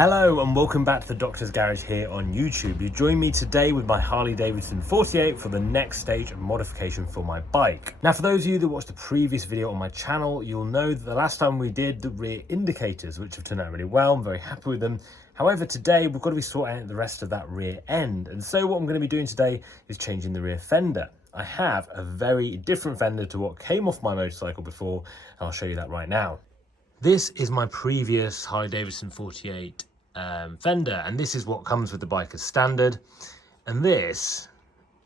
Hello and welcome back to the Doctor's Garage here on YouTube. You join me today with my Harley Davidson 48 for the next stage of modification for my bike. Now for those of you that watched the previous video on my channel, you'll know that the last time we did the rear indicators, which have turned out really well. I'm very happy with them. However, today we've got to be sorting out the rest of that rear end. And so what I'm going to be doing today is changing the rear fender. I have a very different fender to what came off my motorcycle before, and I'll show you that right now. This is my previous Harley Davidson 48 fender, and this is what comes with the bike as standard, and this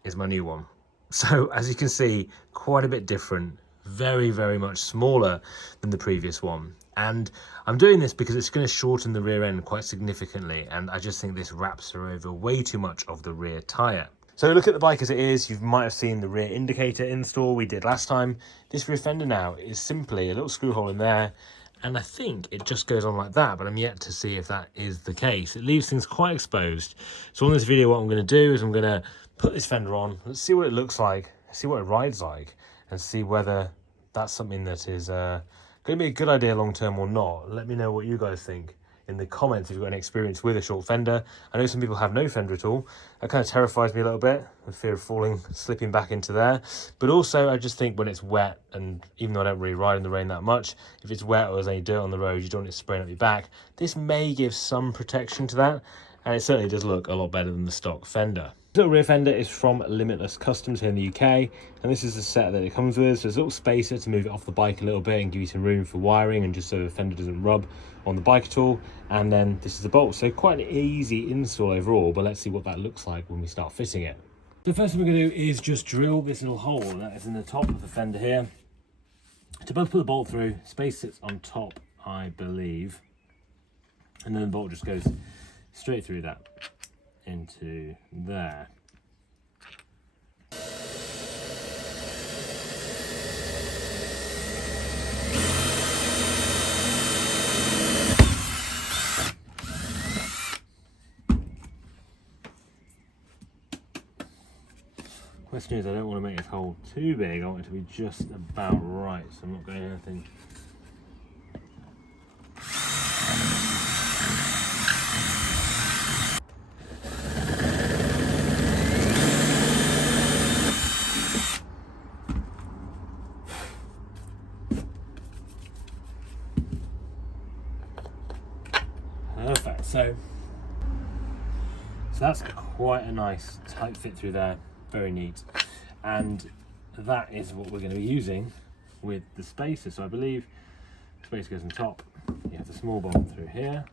is my new one. So as you can see, quite a bit different, very much smaller than the previous one. And I'm doing this because it's going to shorten the rear end quite significantly, and I just think this wraps her over way too much of the rear tyre. So look at the bike as it is. You might have seen the rear indicator install we did last time. This rear fender now is simply a little screw hole in there, and I think it just goes on like that, but I'm yet to see if that is the case. It leaves things quite exposed. So on this video, what I'm going to do is I'm going to put this fender on. Let's see what it looks like, see what it rides like, and see whether that's something that is going to be a good idea long term or not. Let me know what you guys think in the comments if you've got any experience with a short fender. I know some people have no fender at all. That kind of terrifies me a little bit, the fear of slipping back into there. But also I just think when it's wet, and even though I don't really ride in the rain that much, if it's wet or there's any dirt on the road, you don't want it spraying up your back. This may give some protection to that, and it certainly does look a lot better than the stock fender. This little rear fender is from Limitless Customs here in the UK, and this is the set that it comes with. So there's a little spacer to move it off the bike a little bit and give you some room for wiring, and just so the fender doesn't rub on the bike at all. And then this is the bolt, so quite an easy install overall, but let's see what that looks like when we start fitting it. The first thing we're going to do is just drill this little hole that is in the top of the fender here. To both put the bolt through, space sits on top, I believe, and then the bolt just goes straight through that into there. Question is, I don't want to make this hole too big. I want it to be just about right, so I'm not going anything. Perfect. So that's quite a nice tight fit through there. Very neat, and that is what we're going to be using with the spacer. So I believe the spacer goes on top, you have the small bolt through here,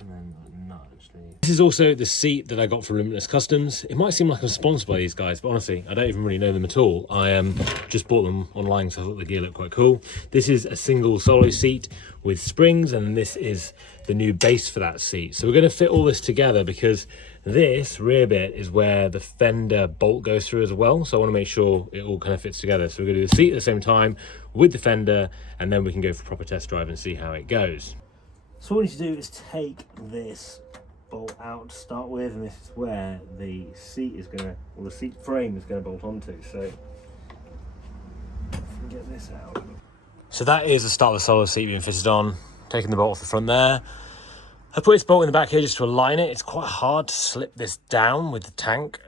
and then not actually. This is also the seat that I got from Limitless Customs. It might seem like I'm sponsored by these guys, but honestly I don't even really know them at all. I just bought them online, so I thought the gear looked quite cool. This is a single solo seat with springs, and this is the new base for that seat. So we're going to fit all this together because this rear bit is where the fender bolt goes through as well. So I want to make sure it all kind of fits together. So we're going to do the seat at the same time with the fender, and then we can go for a proper test drive and see how it goes. So what we need to do is take this bolt out to start with, and this is where the seat is going to, or the seat frame is going to bolt onto. So get this out. So that is the start of the solo seat being fitted on. Taking the bolt off the front there. I put this bolt in the back here just to align it. It's quite hard to slip this down with the tank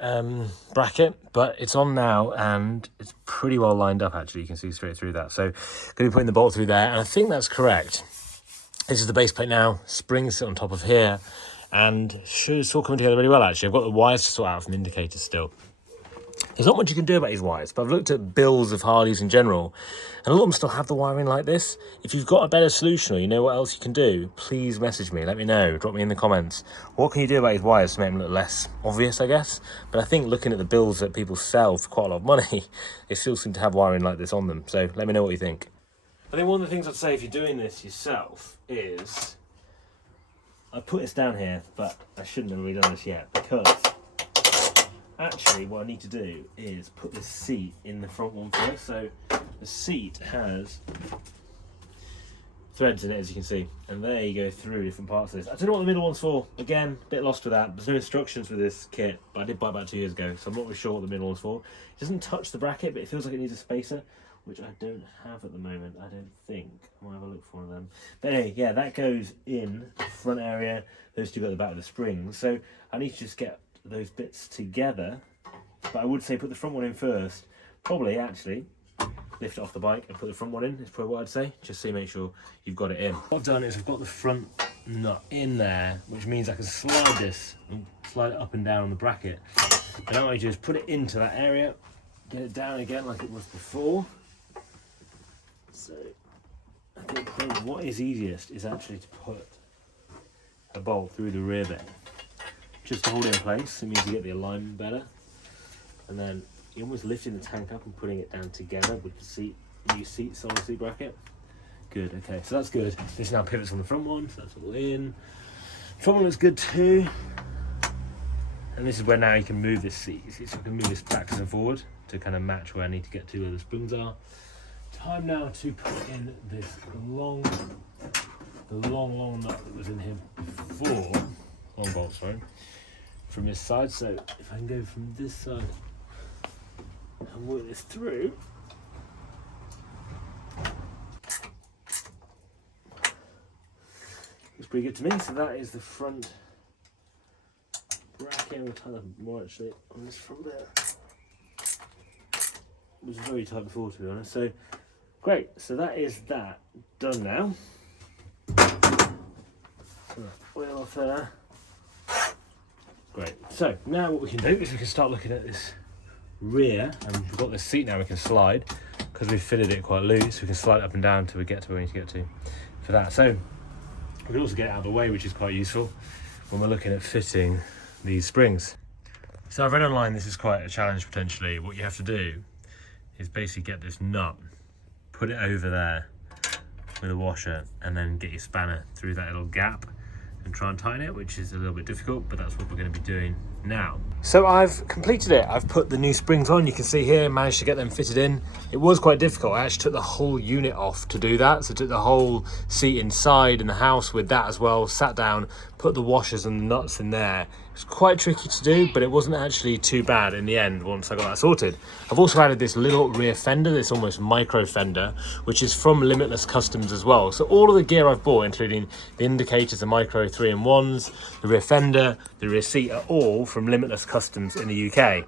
bracket, but it's on now and it's pretty well lined up actually. You can see straight through that. So I'm going to be putting the bolt through there, and I think that's correct. This is the base plate now. Springs sit on top of here, and it's all coming together really well actually. I've got the wires to sort out from the indicators still. There's not much you can do about these wires, but I've looked at builds of Harleys in general, and a lot of them still have the wiring like this. If you've got a better solution or you know what else you can do, please message me, let me know, drop me in the comments. What can you do about these wires to make them look less obvious, I guess? But I think looking at the builds that people sell for quite a lot of money, they still seem to have wiring like this on them. So let me know what you think. I think one of the things I'd say if you're doing this yourself is, I put this down here, but I shouldn't have really done this yet, because actually what I need to do is put this seat in the front one first. So the seat has threads in it, as you can see, and they go through different parts of this. I don't know what the middle one's for. Again, a bit lost with that. There's no instructions for this kit, but I did buy it about 2 years ago, so I'm not really sure what the middle one's for. It doesn't touch the bracket, but it feels like it needs a spacer. which I don't have at the moment, I don't think. I might have a look for one of them. But anyway, yeah, that goes in the front area. Those two go at the back of the springs. So I need to just get those bits together. But I would say put the front one in first. Probably, actually, lift it off the bike and put the front one in, is probably what I'd say. Just so you make sure you've got it in. What I've done is I've got the front nut in there, which means I can slide this and slide it up and down on the bracket. And now I just put it into that area, get it down again like it was before. So I think what is easiest is actually to put a bolt through the rear bit, just to hold it in place. It means you get the alignment better. And then you're almost lifting the tank up and putting it down together with the seat, new seat, solid seat bracket. Good, okay, so that's good. This now pivots on the front one, so that's all in. Front one looks good too. And this is where now you can move this seat. So I can move this backwards and forward to kind of match where I need to get to, where the springs are. Time now to put in this long nut that was in here before. Long bolt, sorry. From this side, so if I can go from this side and work this through. Looks pretty good to me. So that is the front bracket. We'll tie that more actually on this front bit. It was very tight before, to be honest. So great. So that is that done now. Oil off there. Great. So now what we can do is we can start looking at this rear, and we've got this seat now we can slide because we've fitted it quite loose. We can slide it up and down until we get to where we need to get to for that. So we can also get it out of the way, which is quite useful when we're looking at fitting these springs. So I've read online this is quite a challenge potentially. What you have to do is basically get this nut, put it over there with a washer, and then get your spanner through that little gap and try and tighten it, which is a little bit difficult, but that's what we're going to be doing now. So I've completed it. I've put the new springs on. You can see here, managed to get them fitted in. It was quite difficult. I actually took the whole unit off to do that. So I took the whole seat inside in the house with that as well, sat down, put the washers and the nuts in there. It was quite tricky to do, but it wasn't actually too bad in the end once I got that sorted. I've also added this little rear fender, this almost micro fender, which is from Limitless Customs as well. So all of the gear I've bought, including the indicators, the micro 3-in-1s, the rear fender, the rear seat, are all from Limitless Customs in the UK.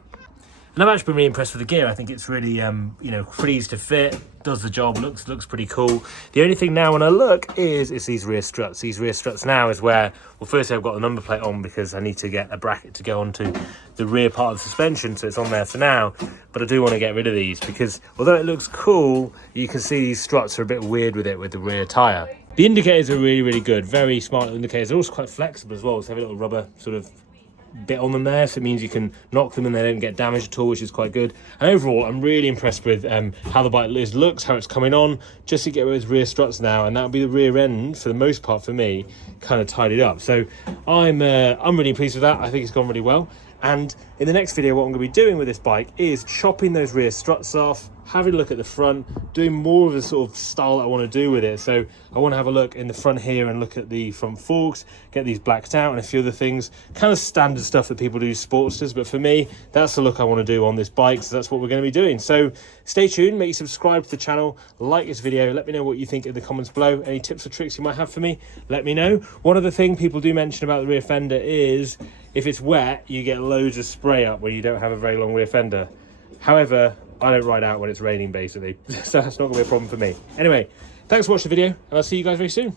And I've actually been really impressed with the gear. I think it's really, you know, pretty easy to fit, does the job, looks pretty cool. The only thing now when I look is these rear struts. These rear struts now is where, well, firstly I've got the number plate on because I need to get a bracket to go onto the rear part of the suspension, so it's on there for now. But I do want to get rid of these because although it looks cool, you can see these struts are a bit weird with it with the rear tyre. The indicators are really, really good, very smart indicators. They're also quite flexible as well, so they have a little rubber sort of bit on them there, so it means you can knock them and they don't get damaged at all, which is quite good. And overall I'm really impressed with how the bike looks, how it's coming on, just to get rid of those rear struts now, and that'll be the rear end for the most part for me, kind of tidied up. So I'm really pleased with that. I think it's gone really well. And in the next video, what I'm going to be doing with this bike is chopping those rear struts off, having a look at the front, doing more of the sort of style that I want to do with it. So I want to have a look in the front here and look at the front forks, get these blacked out and a few other things, kind of standard stuff that people do Sportsters. But for me, that's the look I want to do on this bike. So that's what we're going to be doing. So stay tuned, make you subscribe to the channel, like this video, let me know what you think in the comments below. Any tips or tricks you might have for me, let me know. One other thing people do mention about the rear fender is if it's wet, you get loads of spray up when you don't have a very long rear fender. However, I don't ride out when it's raining basically, so that's not going to be a problem for me. Anyway, thanks for watching the video, and I'll see you guys very soon.